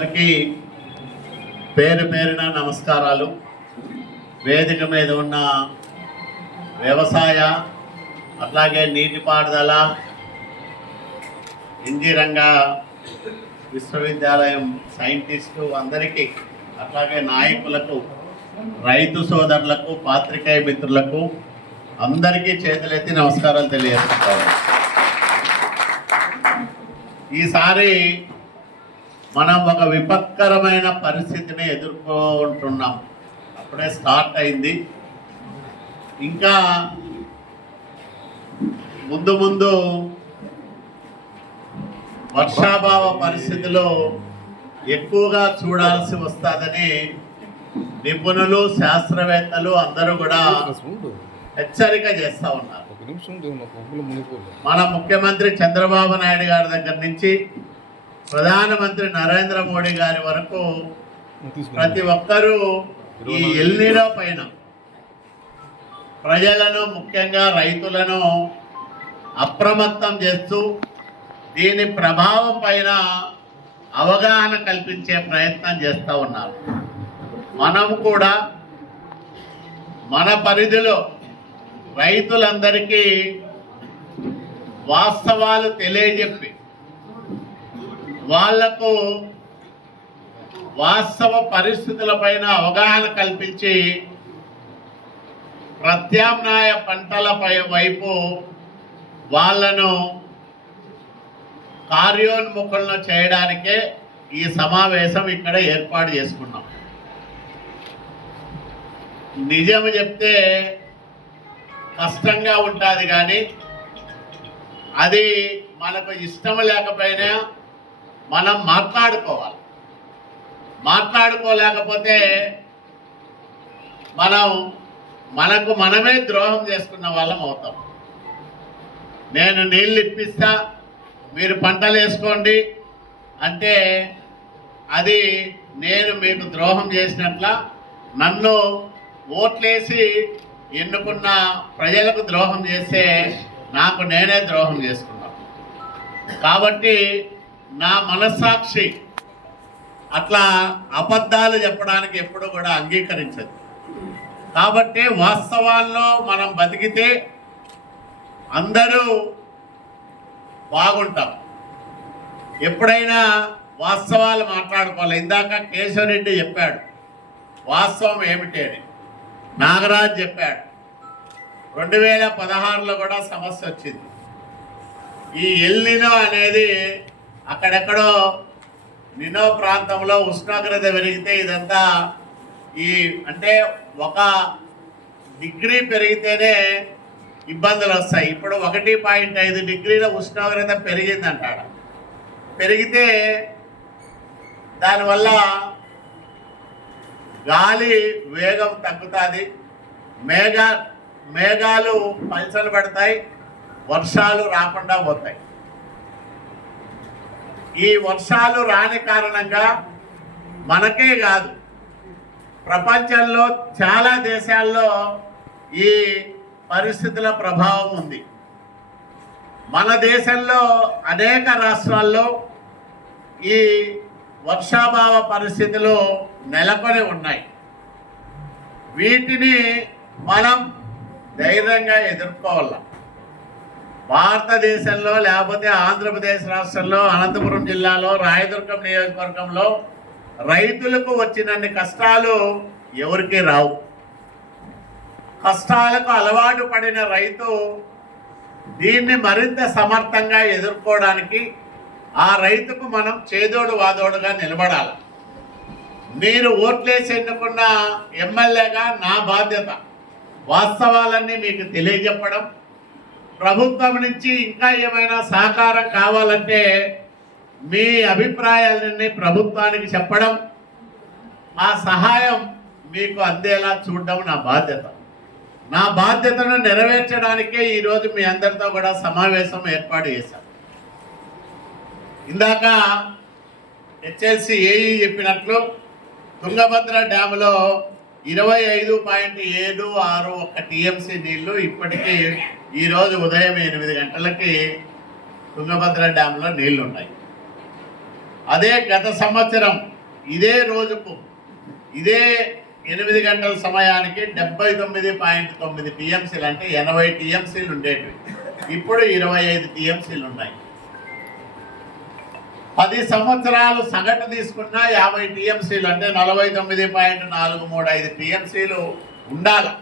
అందరికీ పేరు పేరున నమస్కారాలు. వేదిక మీద ఉన్న వ్యవసాయ, అట్లాగే నీటిపారుదల, ఇంజనీరింగ్ విశ్వవిద్యాలయం సైంటిస్టు అందరికీ, అట్లాగే నాయకులకు, రైతు సోదరులకు, పాత్రికేయ మిత్రులకు అందరికీ చేతులెత్తి నమస్కారాలు తెలియజేస్తున్నాను. ఈసారి మనం ఒక విపత్కరమైన పరిస్థితిని ఎదుర్కొంటున్నాం. అప్పుడే స్టార్ట్ అయింది. ఇంకా ముందు ముందు వర్షాభావ పరిస్థితులు ఎక్కువగా చూడాల్సి వస్తుందని నిపుణులు, శాస్త్రవేత్తలు అందరూ కూడా హెచ్చరిక చేస్తూ ఉన్నారు. మన ముఖ్యమంత్రి చంద్రబాబు నాయుడు గారి దగ్గర నుంచి ప్రధానమంత్రి నరేంద్ర మోడీ గారి వరకు ప్రతి ఒక్కరూ ఈ ఎల్నినో పైన ప్రజలను, ముఖ్యంగా రైతులను అప్రమత్తం చేస్తూ దీని ప్రభావం పైన అవగాహన కల్పించే ప్రయత్నం చేస్తూ ఉన్నారు. మనం కూడా మన పరిధిలో రైతులందరికీ వాస్తవాలు తెలియజెప్పి వాళ్లకు వాస్తవ పరిస్థితులపైన అవగాహన కల్పించి ప్రత్యామ్నాయ పంటలపై వైపు వాళ్లను కార్యోన్ముఖులను చేయడానికే ఈ సమావేశం ఇక్కడ ఏర్పాటు చేసుకున్నాం. నిజం చెప్తే కష్టంగా ఉంటుంది, కానీ అది మనకు ఇష్టం లేకపోయినా మనం మాట్లాడుకోవాలి. మాట్లాడుకోలేకపోతే మనకు మనమే ద్రోహం చేసుకున్న వాళ్ళం అవుతాం. నేను నీళ్ళు ఇప్పిస్తా, మీరు పంటలు వేసుకోండి అంటే అది నేను మీకు ద్రోహం చేసినట్ల, నన్ను ఓట్లేసి ఎన్నుకున్న ప్రజలకు ద్రోహం చేస్తే నాకు నేనే ద్రోహం చేసుకున్నాను. కాబట్టి నా మనస్సాక్షి అట్లా అబద్ధాలు చెప్పడానికి ఎప్పుడు కూడా అంగీకరించదు. కాబట్టి వాస్తవాల్లో మనం బతికితే అందరూ బాగుంటాం. ఎప్పుడైనా వాస్తవాలు మాట్లాడుకోవాలి. ఇందాక కేశవరెడ్డి చెప్పాడు వాస్తవం ఏమిటి అని, నాగరాజ్ చెప్పాడు. 2016లో కూడా సమస్య వచ్చింది. ఈ ఎల్నినో అనేది అక్కడెక్కడో నినో ప్రాంతంలో ఉష్ణోగ్రత పెరిగితే ఇదంతా అంటే 1 డిగ్రీ పెరిగితేనే ఇబ్బందులు వస్తాయి. ఇప్పుడు 1.5 డిగ్రీల ఉష్ణోగ్రత పెరిగిందంటాడు. పెరిగితే దానివల్ల గాలి వేగం తగ్గుతుంది, మేఘాలు పల్చలు పడతాయి, వర్షాలు రాకుండా పోతాయి. ఈ వర్షాలు రాని కారణంగా మనకే కాదు, ప్రపంచంలో చాలా దేశాల్లో ఈ పరిస్థితుల ప్రభావం ఉంది. మన దేశంలో అనేక రాష్ట్రాల్లో ఈ వర్షాభావ పరిస్థితులు నెలకొని ఉన్నాయి. వీటిని మనం ధైర్యంగా ఎదుర్కోవాలి. భారతదేశంలో లేకపోతే ఆంధ్రప్రదేశ్ రాష్ట్రంలో అనంతపురం జిల్లాలో రాయదుర్గం నియోజకవర్గంలో రైతులకు వచ్చినన్ని కష్టాలు ఎవరికి రావు. కష్టాలకు అలవాటు పడిన రైతు దీన్ని మరింత సమర్థంగా ఎదుర్కోవడానికి ఆ రైతుకు మనం చేదోడు వాదోడుగా నిలబడాలి. మీరు ఓట్లేసి ఎన్నుకున్న ఎమ్మెల్యేగా నా బాధ్యత వాస్తవాలన్నీ మీకు తెలియజెప్పడం, ప్రభుత్వం నుంచి ఇంకా ఏమైనా సహకారం కావాలంటే మీ అభిప్రాయాలన్నీ ప్రభుత్వానికి చెప్పడం, ఆ సహాయం మీకు అందేలా చూడడం నా బాధ్యత. నా బాధ్యతను నెరవేర్చడానికే ఈరోజు మీ అందరితో కూడా సమావేశం ఏర్పాటు చేశాను. ఇందాక హెచ్ఎల్సి ఏఈ చెప్పినట్లు తుంగభద్ర డ్యాములో 25.76 టీఎంసీ నీళ్లు ఇప్పటికీ ఈరోజు ఉదయం 8 గంటలకి తుంగభద్ర డ్యాంలో నీళ్లు ఉన్నాయి. అదే గత సంవత్సరం ఇదే రోజుకు ఇదే 8 గంటల సమయానికి 79.9 టీఎంసీలు అంటే 80 టీఎంసీలు ఉండేటివి. ఇప్పుడు 25 టీఎంసీలు ఉన్నాయి. 10 సంవత్సరాలు సగటు తీసుకున్న 50 టీఎంసీలు అంటే 49.435 టీఎంసీలు ఉండాలి.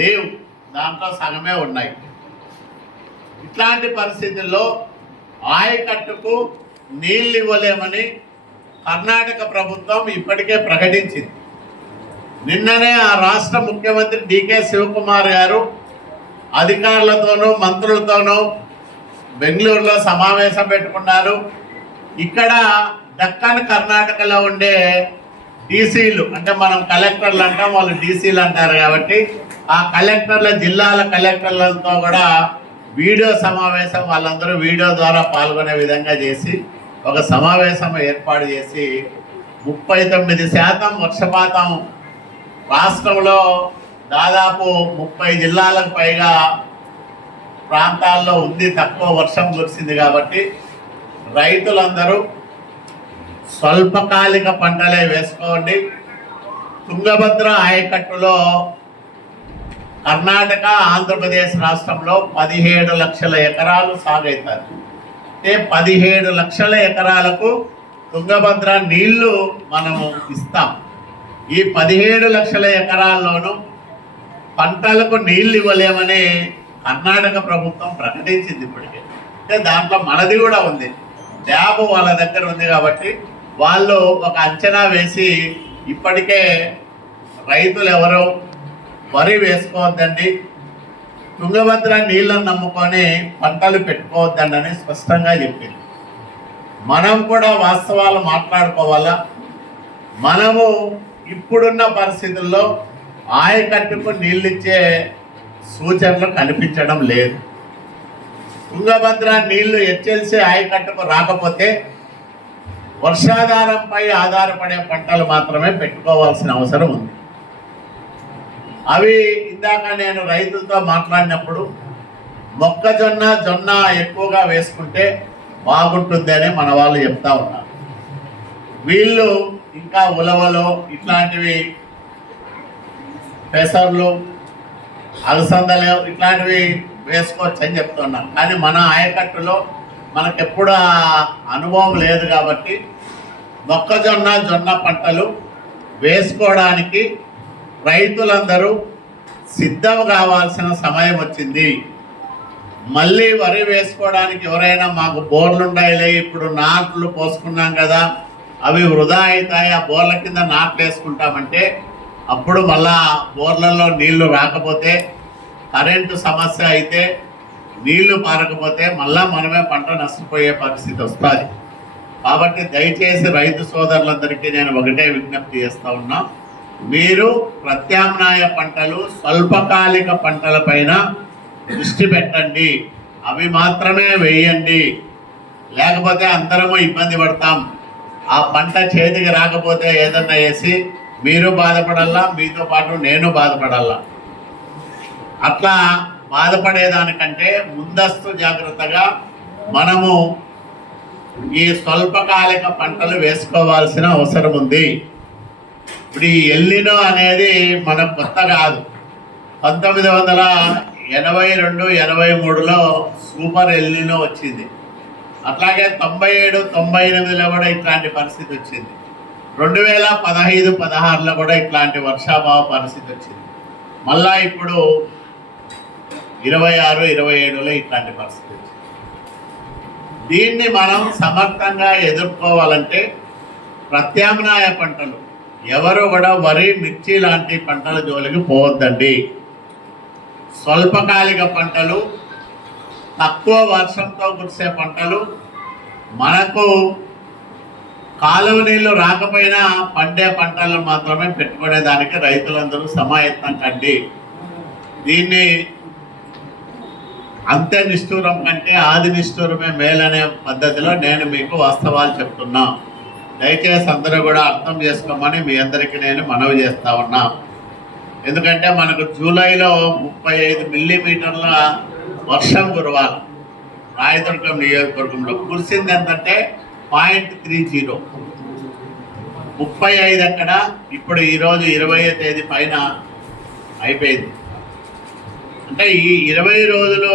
లేవు, దాంట్లో సగమే ఉన్నాయి. ఇట్లాంటి పరిస్థితుల్లో ఆయకట్టుకు నీళ్ళు ఇవ్వలేమని కర్ణాటక ప్రభుత్వం ఇప్పటికే ప్రకటించింది. నిన్ననే ఆ రాష్ట్ర ముఖ్యమంత్రి డికే శివకుమార్ గారు అధికారులతోనూ మంత్రులతోనూ బెంగళూరులో సమావేశం పెట్టుకున్నారు. ఇక్కడ దక్కన్ కర్ణాటకలో ఉండే డీసీలు అంటే మనం కలెక్టర్లు అంటాం, వాళ్ళు డీసీలు అంటారు కాబట్టి ఆ కలెక్టర్ల జిల్లాల కలెక్టర్లతో కూడా వీడియో సమావేశం వాళ్ళందరూ వీడియో ద్వారా పాల్గొనే విధంగా చేసి ఒక సమావేశం ఏర్పాటు చేసి 39% వర్షపాతం రాష్ట్రంలో దాదాపు 30 జిల్లాలకు పైగా ప్రాంతాల్లో ఉంది. తక్కువ వర్షం కురిసింది కాబట్టి రైతులందరూ స్వల్పకాలిక పంటలే వేసుకోండి. తుంగభద్ర ఆయకట్టులో కర్ణాటక ఆంధ్రప్రదేశ్ రాష్ట్రంలో 17 లక్షల ఎకరాలు సాగవుతారు. అంటే 17 లక్షల ఎకరాలకు తుంగభద్ర నీళ్లు మనము ఇస్తాం. ఈ 17 లక్షల ఎకరాల్లోనూ పంటలకు నీళ్లు ఇవ్వలేమని కర్ణాటక ప్రభుత్వం ప్రకటించింది ఇప్పటికే. అంటే దాంట్లో మనది కూడా ఉంది, డ్యాబ్ వాళ్ళ దగ్గర ఉంది కాబట్టి వాళ్ళు ఒక అంచనా వేసి ఇప్పటికే రైతులు ఎవరు వరి వేసుకోవద్దండి, తుంగభద్ర నీళ్ళను నమ్ముకొని పంటలు పెట్టుకోవద్దండి అని స్పష్టంగా చెప్పింది. మనం కూడా వాస్తవాలు మాట్లాడుకోవాలా. మనము ఇప్పుడున్న పరిస్థితుల్లో ఆయకట్టుకు నీళ్ళిచ్చే సూచనలు కనిపించడం లేదు. తుంగభద్ర నీళ్లు హెచ్ఎల్సీ ఆయకట్టుకు రాకపోతే వర్షాధారంపై ఆధారపడే పంటలు మాత్రమే పెట్టుకోవాల్సిన అవసరం ఉంది. అవి ఇందాక నేను రైతులతో మాట్లాడినప్పుడు మొక్కజొన్న జొన్న ఎక్కువగా వేసుకుంటే బాగుంటుంది అని మన వాళ్ళు చెప్తా ఉన్నారు. వీళ్ళు ఇంకా ఉలవలు ఇట్లాంటివి పెసర్లు అలసందలు ఇట్లాంటివి వేసుకోవచ్చు అని చెప్తున్నాం. కానీ మన ఆయకట్టులో మనకెప్పుడు ఆ అనుభవం లేదు కాబట్టి మొక్కజొన్న జొన్న పంటలు వేసుకోవడానికి రైతులందరూ సిద్ధం కావాల్సిన సమయం వచ్చింది. మళ్ళీ వరి వేసుకోవడానికి ఎవరైనా మాకు బోర్లు ఉండాలి, ఇప్పుడు నాట్లు పోసుకున్నాం కదా అవి వృధా అవుతాయి, ఆ బోర్ల కింద నాట్లు వేసుకుంటామంటే అప్పుడు మళ్ళా బోర్లలో నీళ్లు రాకపోతే కరెంటు సమస్య అయితే నీళ్లు పారకపోతే మళ్ళా మనమే పంట నష్టపోయే పరిస్థితి వస్తుంది. కాబట్టి దయచేసి రైతు సోదరులందరికీ నేను ఒకటే విజ్ఞప్తి చేస్తూ ఉన్నా, మీరు ప్రత్యామ్నాయ పంటలు స్వల్పకాలిక పంటలపైన దృష్టి పెట్టండి, అవి మాత్రమే వేయండి. లేకపోతే అందరము ఇబ్బంది పడతాం. ఆ పంట చేతికి రాకపోతే ఏదన్నా వేసి మీరు బాధపడాలా, మీతో పాటు నేను బాధపడాలా. అట్లా బాధపడేదానికంటే ముందస్తు జాగ్రత్తగా మనము ఈ స్వల్పకాలిక పంటలు వేసుకోవాల్సిన అవసరం ఉంది. ఇప్పుడు ఈ ఎల్నినో అనేది మనకు కొత్త కాదు. 1982, 83లో సూపర్ ఎల్నినో వచ్చింది. అట్లాగే 97, 98లో కూడా ఇట్లాంటి పరిస్థితి వచ్చింది. 2015, 16లో కూడా ఇట్లాంటి వర్షాభావ పరిస్థితి వచ్చింది. మళ్ళా ఇప్పుడు 26, 27లో ఇట్లాంటి పరిస్థితి వచ్చింది. దీన్ని మనం సమర్థంగా ఎదుర్కోవాలంటే ప్రత్యామ్నాయ పంటలు ఎవరు కూడా వరి మిర్చి లాంటి పంటల జోలికి పోవద్దండి. స్వల్పకాలిక పంటలు, తక్కువ వర్షంతో కురిసే పంటలు, మనకు కాలువ నీళ్లు రాకపోయినా పండే పంటలను మాత్రమే పెట్టుకునేదానికి రైతులందరూ సమాయత్నం కండి. దీన్ని అంత్య నిష్ఠూరం కంటే ఆది నిష్ఠూరమే మేలనే పద్ధతిలో నేను మీకు వాస్తవాలు చెప్తున్నా. దయచేసి అందరూ కూడా అర్థం చేసుకోమని మీ అందరికీ నేను మనవి చేస్తా ఉన్నా. ఎందుకంటే మనకు జూలైలో 35 మిల్లీమీటర్ల వర్షం కురవాలి. రాయదుర్గం నియోజకవర్గంలో కురిసింది ఎంతంటే 0.30. 35 అక్కడ ఇప్పుడు ఈరోజు 20వ తేదీ పైన అయిపోయింది. అంటే ఈ 20 రోజులు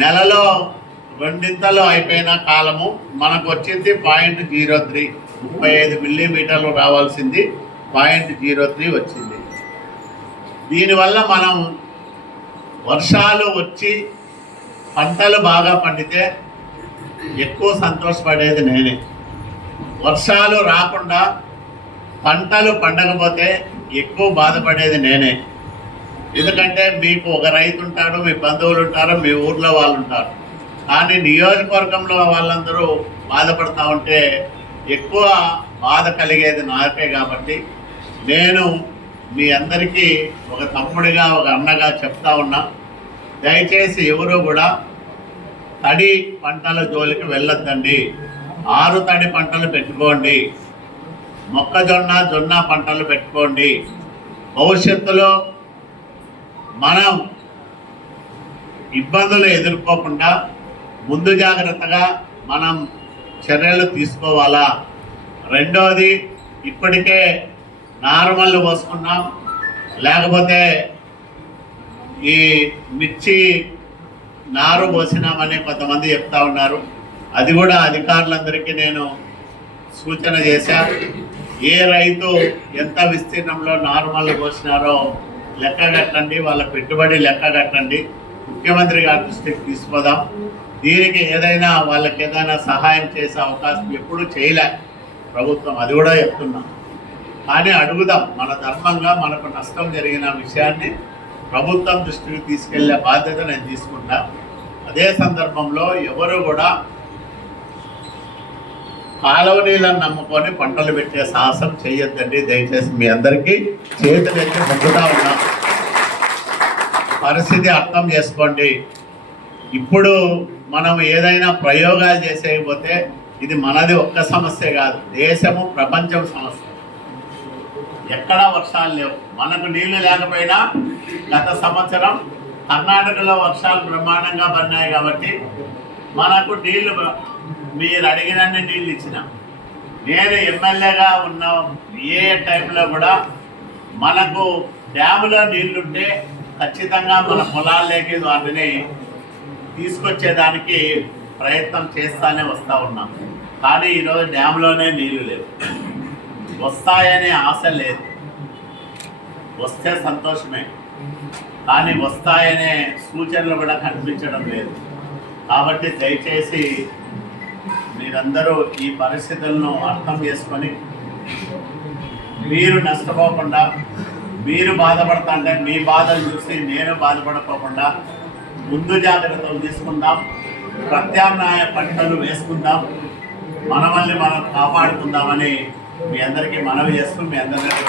నెలలో రెండింతలు అయిపోయిన కాలము మనకు వచ్చింది 0.03. 35 మిల్లీమీటర్లు రావాల్సింది 0.03 వచ్చింది. దీనివల్ల మనం వర్షాలు వచ్చి పంటలు బాగా పండితే ఎక్కువ సంతోషపడేది నేనే. వర్షాలు రాకుండా పంటలు పండకపోతే ఎక్కువ బాధపడేది నేనే. ఎందుకంటే మీకు ఒక రైతు ఉంటాడు, మీ బంధువులు ఉంటారు, మీ ఊర్లో వాళ్ళు ఉంటారు. కానీ నియోజకవర్గంలో వాళ్ళందరూ బాధపడతా ఉంటే ఎక్కువ బాధ కలిగేది నాకే. కాబట్టి నేను మీ అందరికీ ఒక తమ్ముడిగా, ఒక అన్నగా చెప్తా ఉన్నా, దయచేసి ఎవరు కూడా తడి పంటల జోలికి వెళ్ళొద్దండి. ఆరు తడి పంటలు పెట్టుకోండి, మొక్కజొన్న జొన్న పంటలు పెట్టుకోండి. భవిష్యత్తులో మనం ఇబ్బందులు ఎదుర్కోకుండా ముందు జాగ్రత్తగా మనం చర్యలు తీసుకోవాలా. రెండోది, ఇప్పటికే నార్మల్ పోసుకున్నాం, లేకపోతే ఈ మిర్చి నారు పోసినామని కొంతమంది చెప్తా ఉన్నారు. అది కూడా అధికారులందరికీ నేను సూచన చేశా. ఏ రైతు ఎంత విస్తీర్ణంలో నార్మల్ పోసినారో లెక్క కట్టండి, వాళ్ళ పెట్టుబడి లెక్క కట్టండి. ముఖ్యమంత్రి గారి దృష్టికి తీసుకుపోదాం. దీనికి ఏదైనా వాళ్ళకి ఏదైనా సహాయం చేసే అవకాశం ఎప్పుడు చేయలే ప్రభుత్వం, అది కూడా చెప్తున్నాం. కానీ అడుగుదాం, మన ధర్మంగా మనకు నష్టం జరిగిన విషయాన్ని ప్రభుత్వం దృష్టికి తీసుకెళ్లే బాధ్యత నేను తీసుకుంటా. అదే సందర్భంలో ఎవరు కూడా కాలువ నీళ్ళని నమ్ముకొని పంటలు పెట్టే సాహసం చేయొద్దండి. దయచేసి మీ అందరికీ చేతులెత్తి మొక్కుతా ఉన్నాం. పరిస్థితి అర్థం చేసుకోండి. ఇప్పుడు మనం ఏదైనా ప్రయోగాలు చేసేయకపోతే ఇది మనది ఒక్క సమస్య కాదు, దేశము ప్రపంచం సమస్య. ఎక్కడా వర్షాలు లేవు, మనకు నీళ్లు లేకపోయినా గత సంవత్సరం కర్ణాటకలో వర్షాలు బ్రహ్మాండంగా పడినాయి. కాబట్టి మనకు నీళ్లు మీరు అడిగినన్ని నీళ్ళు ఇచ్చిన. నేను ఎమ్మెల్యేగా ఉన్న ఏ టైంలో కూడా మనకు డ్యాములో నీళ్లుంటే ఖచ్చితంగా మన పొలాల్లోకి వాటిని తీసుకొచ్చేదానికి ప్రయత్నం చేస్తానే వస్తూ ఉన్నాం. కానీ ఈరోజు డ్యామ్లోనే నీళ్లు లేవు, వస్తాయనే ఆశ లేదు. వస్తే సంతోషమే, కానీ వస్తాయనే సూచనలు కూడా కనిపించడం లేదు. కాబట్టి దయచేసి మీరందరూ ఈ పరిస్థితులను అర్థం చేసుకొని మీరు నష్టపోకుండా, మీరు బాధపడతాంటే మీ బాధలు చూసి నేను బాధపడకోకుండా ముందు జాగ్రత్తలు తీసుకుందాం, ప్రత్యామ్నాయ పంటలు వేసుకుందాం, మనల్ని మనం కాపాడుకుందామని మీ అందరికీ మనవి చేస్తూ మీ అందరికీ